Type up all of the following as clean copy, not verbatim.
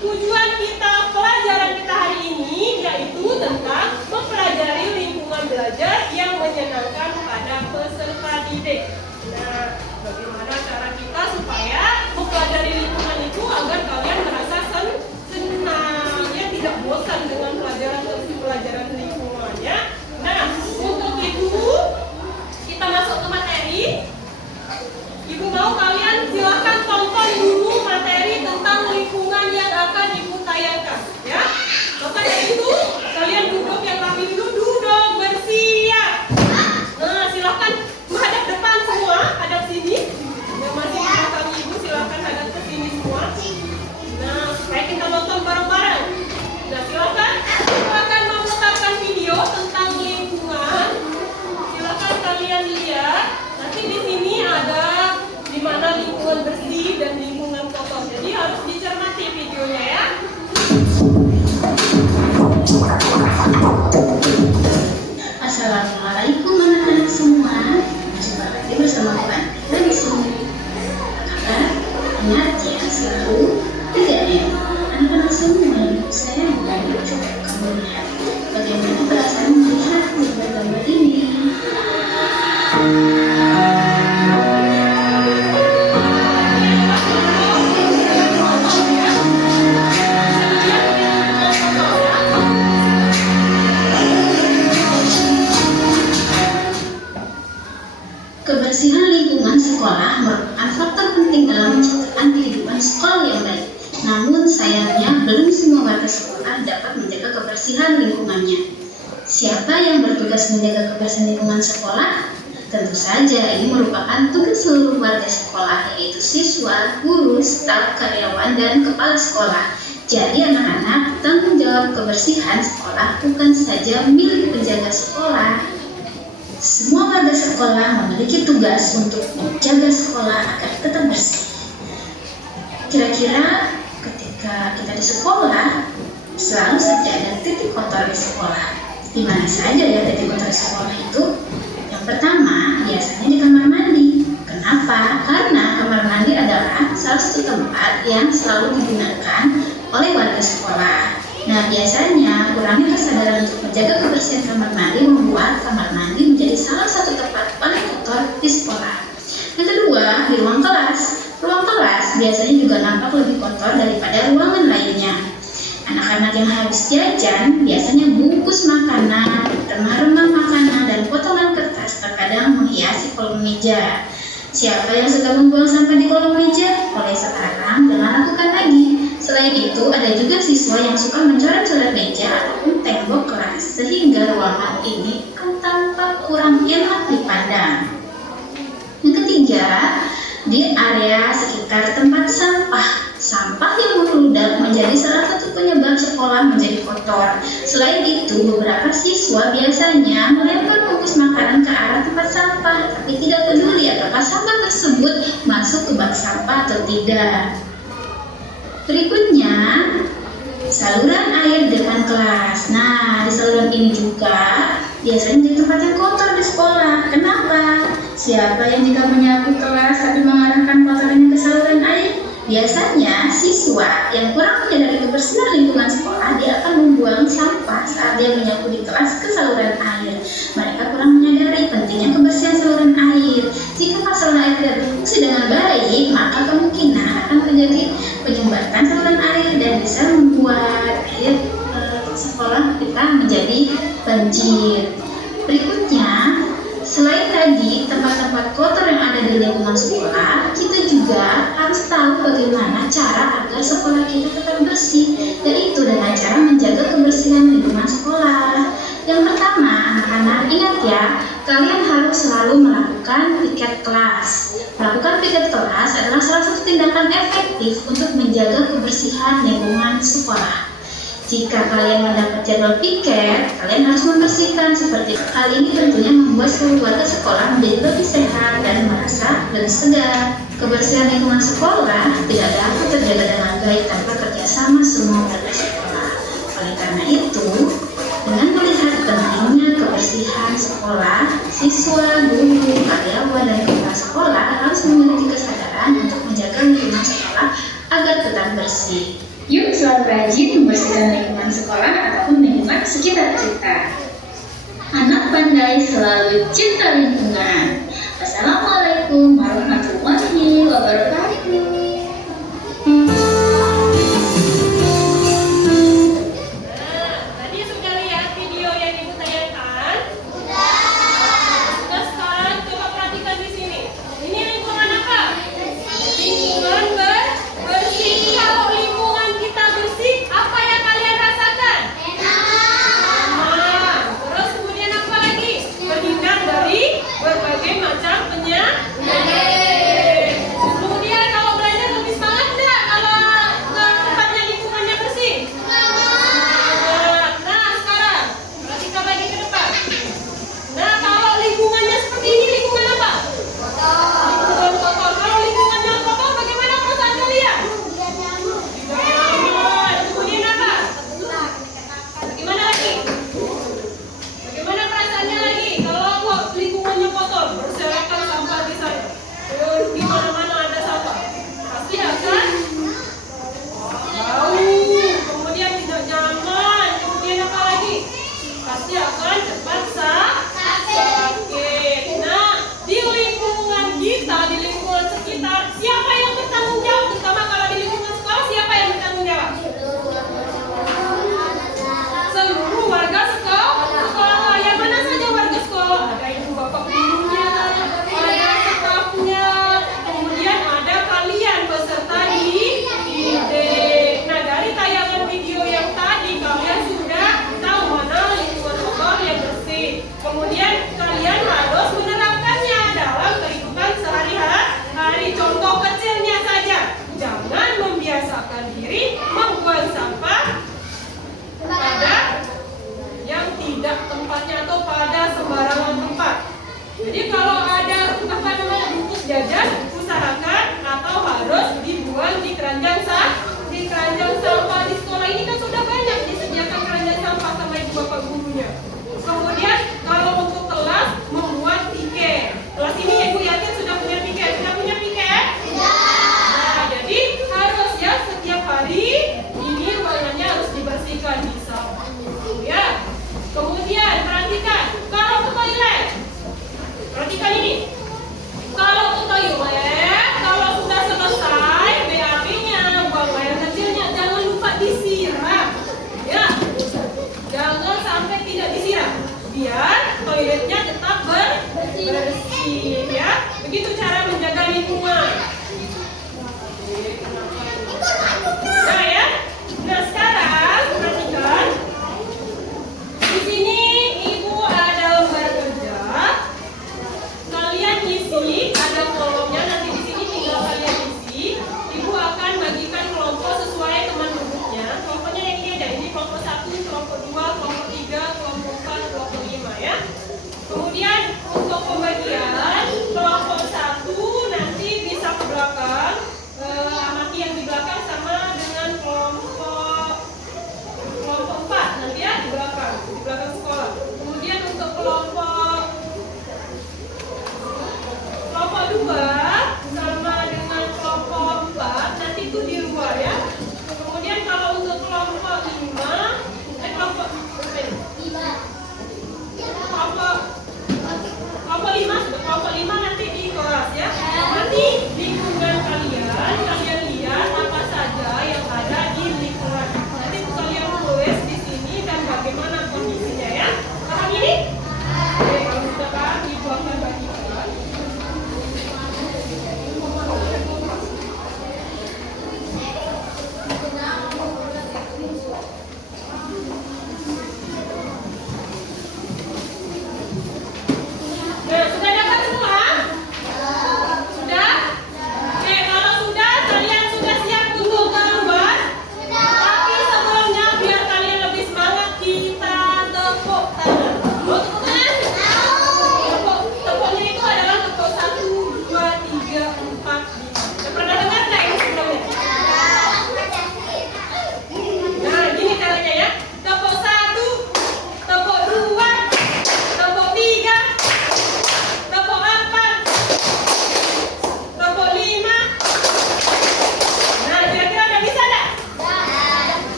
tujuan kita, pelajaran kita hari ini yaitu tentang mempelajari lingkungan belajar yang menyenangkan pada peserta didik. Nah, bagaimana cara kita supaya mempelajari lingkungan itu agar kalian merasa senang, ya tidak bosan dengan pelajaran lingkungannya. Nah, untuk itu kita masuk ke materi. Ibu mau kalian silahkan tonton dulu materi tentang lingkungan yang akan ibu tayangkan, ya. Maka dari itu kalian duduk yang rapi duduk bersiap. Nah, silahkan menghadap depan semua, hadap sini. Yang masih di belakang ibu silahkan hadap ke sini semua. Nah, supaya kita nonton bareng-bareng. Nah, silahkan. Aku akan memutarkan video tentang lingkungan. Silahkan kalian lihat. Nanti di sini ada di mana lingkungan bersih dan lingkungan kotor. Jadi harus dicermati videonya, ya. Assalamualaikum anak-anak semua. Jumpa lagi bersama Mbak Tika di sini. Apa kabar? Ingat ya selalu 3M. Anak-anak semua, saya mau coba kamu lihat bagaimana perasaan melihat gambar ini. Kebersihan lingkungan sekolah merupakan faktor penting dalam menciptakan kehidupan sekolah yang baik. Namun sayangnya belum semua warga sekolah dapat menjaga kebersihan lingkungannya. Siapa yang bertugas menjaga kebersihan lingkungan sekolah? Tentu saja ini merupakan tugas seluruh warga sekolah, yaitu siswa, guru, staf, karyawan, dan kepala sekolah. Jadi anak-anak, tanggung jawab kebersihan sekolah bukan saja milik penjaga sekolah. Semua warga sekolah memiliki tugas untuk menjaga sekolah agar tetap bersih. Kira-kira ketika kita di sekolah, selalu saja ada titik kotor di sekolah. Di mana saja ya titik kotor di sekolah itu? Yang pertama, biasanya di kamar mandi. Kenapa? Karena kamar mandi adalah salah satu tempat yang selalu digunakan oleh warga sekolah. Nah, biasanya kurangnya kesadaran untuk menjaga kebersihan kamar mandi membuat kamar mandi menjadi salah satu tempat paling kotor di sekolah. Yang kedua, di ruang kelas. Ruang kelas biasanya juga nampak lebih kotor daripada ruangan lainnya. Anak-anak yang habis jajan biasanya bungkus makanan, remah-remah makanan, dan potongan kertas terkadang menghiasi kolom meja. Siapa yang suka membuang sampah di kolom meja? Mulai sekarang jangan lakukan lagi. Selain itu, ada juga siswa yang suka mencoret-coret meja ataupun tembok kelas, sehingga ruangan ini akan tampak kurang enak dipandang. Yang ketiga, di area sekitar tempat sampah. Sampah yang membludak menjadi salah satu penyebab sekolah menjadi kotor. Selain itu, beberapa siswa biasanya melempar bungkus makanan ke arah tempat sampah, tapi tidak peduli apakah sampah tersebut masuk ke bak sampah atau tidak. Berikutnya, saluran air depan kelas. Nah, di saluran ini juga biasanya di tempat yang kotor di sekolah. Kenapa? Siapa yang jika menyapu kelas tapi mengarahkan kotorannya ke saluran air? Biasanya siswa yang kurang menyadari kebersihan lingkungan sekolah, dia akan membuang sampah saat dia menyapu di kelas ke saluran air. Mereka kurang menyadari pentingnya kebersihan saluran air. Jika saluran air tidak berfungsi dengan baik, maka kemungkinan akan terjadi penyumbatan saluran air dan bisa membuat air sekolah kita menjadi banjir. Berikutnya, selain tadi tempat-tempat kotor yang ada di lingkungan sekolah, kita juga harus tahu bagaimana cara agar sekolah kita tetap bersih, yaitu dengan cara menjaga kebersihan lingkungan sekolah. Yang pertama, anak-anak ingat ya, kalian harus selalu melakukan piket kelas. Melakukan piket kelas adalah salah satu tindakan efektif untuk menjaga kebersihan lingkungan sekolah. Jika kalian mendapat jadwal piket, kalian harus membersihkan. Seperti hal ini tentunya membuat seluruh warga sekolah menjadi lebih sehat dan merasa lebih segar. Kebersihan lingkungan sekolah tidak dapat terjaga dengan baik tanpa kerjasama semua warga sekolah. Oleh karena itu, dengan melihat pentingnya kebersihan sekolah, siswa, guru, karyawan, dan kepala sekolah harus memiliki kesadaran untuk menjaga lingkungan sekolah agar tetap bersih. Yuk selalu rajin membersihkan lingkungan sekolah ataupun lingkungan sekitar kita. Anak pandai selalu cinta lingkungan. Wassalamualaikum warahmatullahi wabarakatuh. Tadi sudah lihat video yang Ibu tayangkan? Nah, sekarang coba perhatikan di sini. Ini lingkungan apa? Lingkungan bersih. Kalau lingkungan kita bersih, apa yang kalian rasakan? Enak. Terus kemudian apa lagi? Terhindar dari berbagai macam penyakit. Kemudian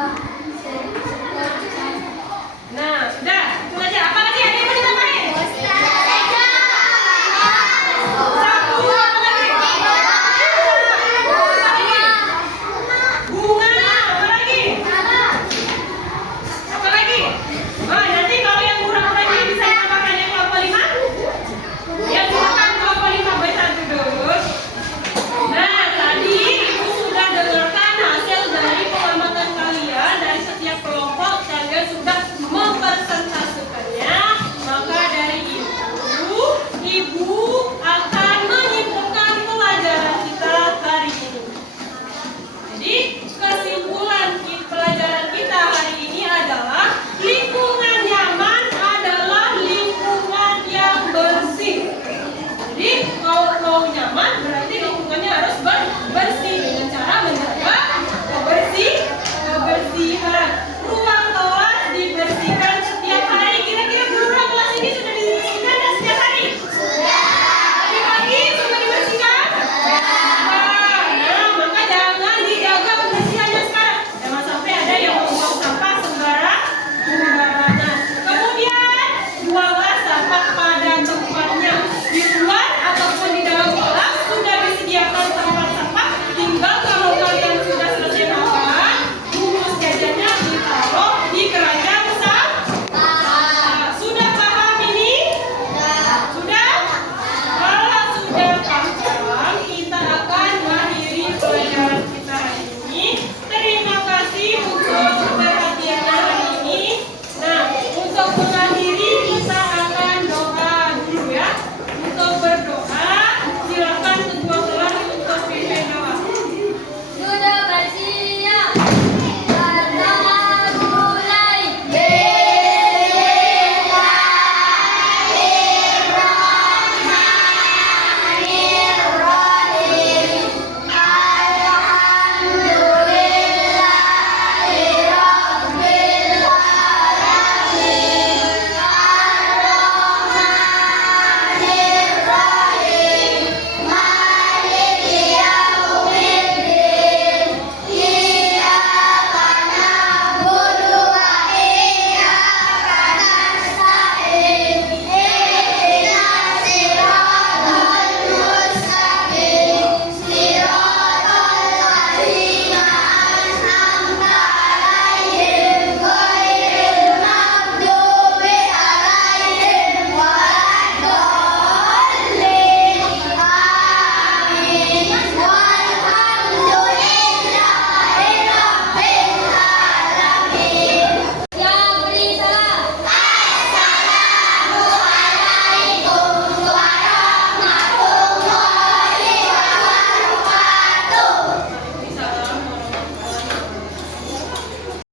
Wah,